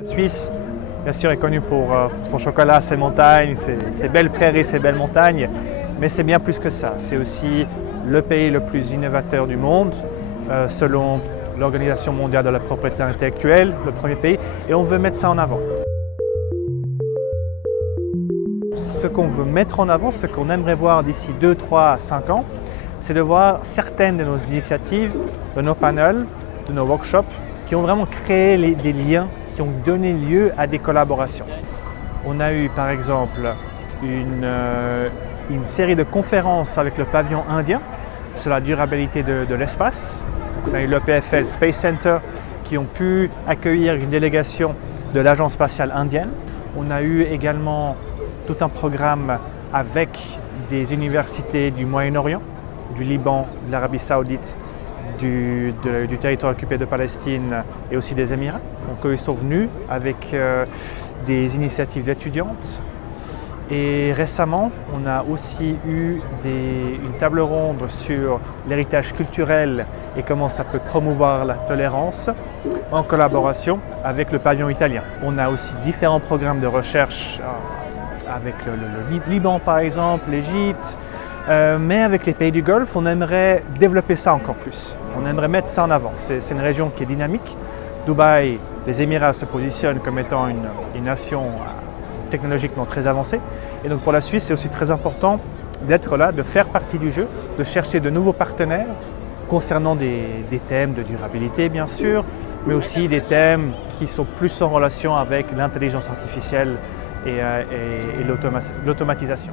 La Suisse, bien sûr, est connue pour son chocolat, ses montagnes, ses belles prairies, ses belles montagnes, mais c'est bien plus que ça. C'est aussi le pays le plus innovateur du monde, selon l'Organisation mondiale de la propriété intellectuelle, le premier pays, et on veut mettre ça en avant. Ce qu'on veut mettre en avant, ce qu'on aimerait voir d'ici 2, 3, 5 ans, c'est de voir certaines de nos initiatives, de nos panels, de nos workshops, qui ont vraiment créé des liens, qui ont donné lieu à des collaborations. On a eu par exemple une série de conférences avec le pavillon indien sur la durabilité de l'espace. On a eu l'EPFL Space Center qui ont pu accueillir une délégation de l'Agence spatiale indienne. On a eu également tout un programme avec des universités du Moyen-Orient, du Liban, de l'Arabie Saoudite, du territoire occupé de Palestine et aussi des Émirats. Donc ils sont venus avec des initiatives d'étudiantes. Et récemment, on a aussi eu une table ronde sur l'héritage culturel et comment ça peut promouvoir la tolérance en collaboration avec le pavillon italien. On a aussi différents programmes de recherche avec le Liban par exemple, l'Égypte, mais avec les pays du Golfe, on aimerait développer ça encore plus. On aimerait mettre ça en avant. C'est une région qui est dynamique. Dubaï, les Émirats se positionnent comme étant une nation technologiquement très avancée. Et donc pour la Suisse, c'est aussi très important d'être là, de faire partie du jeu, de chercher de nouveaux partenaires concernant des thèmes de durabilité bien sûr, mais aussi des thèmes qui sont plus en relation avec l'intelligence artificielle et l'automatisation.